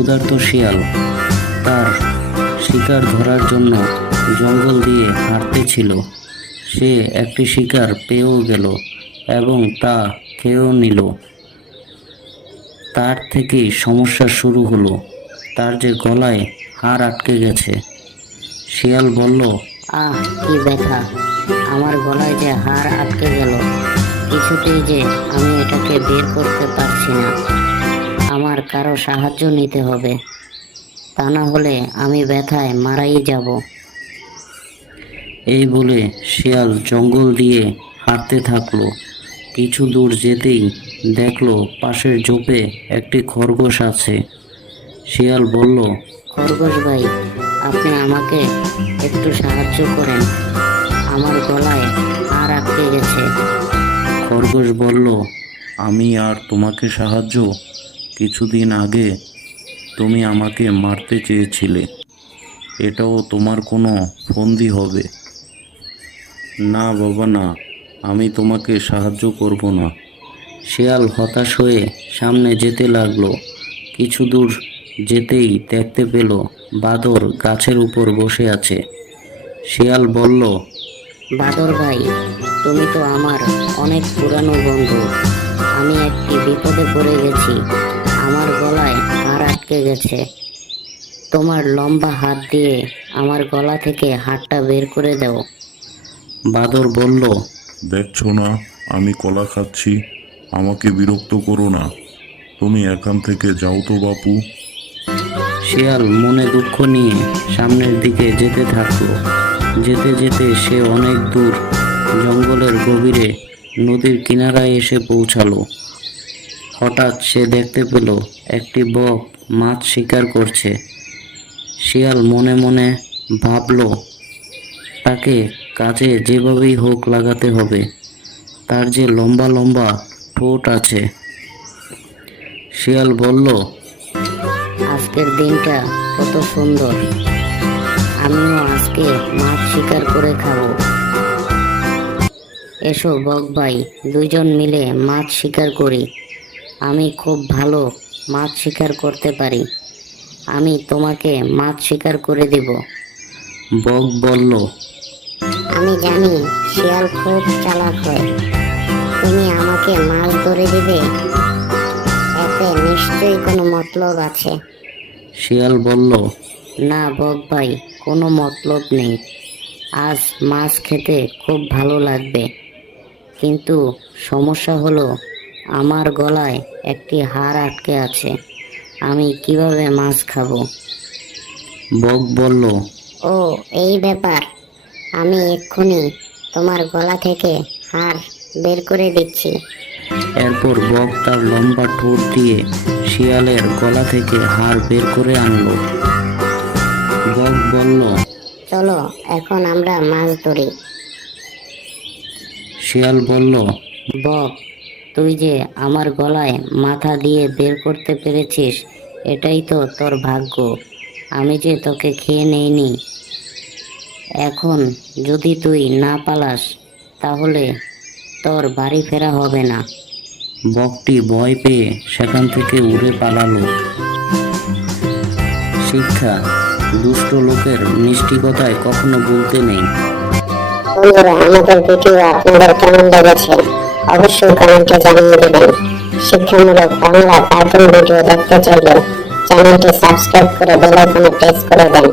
ক্ষুধার্ত শিয়াল তার শিকার ধরার জন্য জঙ্গল দিয়ে হাঁটতেছিল। সে একটি শিকার পেয়েও গেল এবং তা খেয়েও নিল। তার থেকেই সমস্যা শুরু হলো। তার যে গলায় হাড় আটকে গেছে। শিয়াল বলল, কি ব্যথা! আমার গলায় যে হাড় আটকে গেল, কিছুতেই যে আমি এটাকে বের করতে পারছি না। আমার কারো সাহায্য নিতে হবে, তা না হলে আমি ব্যথায় মারাই যাব। এই বলে শিয়াল জঙ্গল দিয়ে হাঁটতে থাকলো। কিছু দূর যেতেই দেখলো পাশের ঝোপে একটি খরগোশ আছে। শিয়াল বলল, খরগোশ ভাই, আপনি আমাকে একটু সাহায্য করেন, আমার গলায় হাড় আটকে গেছে। খরগোশ বলল, আমি আর তোমাকে সাহায্য? কিছুদিন আগে তুমি আমাকে মারতে চেয়েছিলে, এটাও তোমার কোনো ফন্দি হবে? না বাবা না, আমি তোমাকে সাহায্য করব না। শিয়াল হতাশ হয়ে সামনে যেতে লাগলো। কিছু দূর যেতেই দেখতে পেল বাদর গাছের উপর বসে আছে। শিয়াল বলল, বাদর ভাই, তুমি তো আমার অনেক পুরানো বন্ধু। আমি একটি বিপদে পড়ে গেছি, আমার গলায় হাড় আটকে গেছে। তোমার লম্বা হাত দিয়ে আমার গলা থেকে হাড়টা বের করে দাও। বাদর বলল, দেখছো না আমি কলা খাচ্ছি, আমাকে বিরক্ত করো না, তুমি এখান থেকে যাও তো বাপু। শিয়াল মনে দুঃখ নিয়ে সামনের দিকে যেতে থাকলো। যেতে যেতে সে অনেক দূর জঙ্গলের গভীরে নদীর কিনারায় এসে পৌঁছালো। হঠাৎ সে দেখতে পেল একটি বক মাছ শিকার করছে। শিয়াল মনে মনে ভাবল, তাকে কাজে যেভাবেই হোক লাগাতে হবে। তার যে লম্বা লম্বা ঠোঁট আছে। শিয়াল বলল, আজকের দিনটা কত সুন্দর, আমিও আজকে মাছ শিকার করে খাবো। এসো বক ভাই, দুইজন মিলে মাছ শিকার করি। আমি খুব ভালো মাছ শিকার করতে পারি, আমি তোমাকে মাছ শিকার করে দেব। বক বলল, আমি জানি শিয়াল খুব চালাক হয়, তুমি আমাকে মাছ ধরে দিবে, এতে নিশ্চয়ই কোনো মতলব আছে। শিয়াল বলল, না বক ভাই, কোনো মতলব নেই। আজ মাছ খেতে খুব ভালো লাগবে, কিন্তু সমস্যা হলো আমার গলায় একটি হাড় আটকে আছে, আমি কিভাবে মাছ খাবো? বক বলল, ও এই ব্যাপার, আমি এক্ষুনি তোমার গলা থেকে হাড় বের করে দিচ্ছি। এরপর বক তার লম্বা ঠোঁট দিয়ে শিয়ালের গলা থেকে হাড় বের করে আনলো। বক বলল, চলো এখন আমরা মাছ ধরি। শিয়াল বলল, বক, তুই যে আমার গলায় মাথা দিয়ে বের করতে পেরেছিস, এটাই তো তোর ভাগ্য। আমি যে তোকে খেয়ে নেইনি। এখন যদি তুই না পালাস, তাহলে তোর বাড়ি ফেরা হবে না। বকটি ভয় পেয়ে সেখান থেকে উড়ে পালালো। শিক্ষা, দুষ্ট লোকের মিষ্টি কথায় কখনো বলতে নেই। বন্ধুরা, আমাদের ভিডিও আপনাদের কেমন লেগেছে অবশ্যই কমেন্টে জানিয়ে দেবেন। শিক্ষামূলক বাংলা কার্টুন ভিডিও দেখতে চাইলে চ্যানেলটি সাবস্ক্রাইব করে বেল আইকনে প্রেস করে দেন।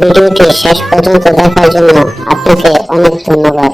ভিডিওটি শেষ পর্যন্ত দেখার জন্য আপনাকে অনেক ধন্যবাদ।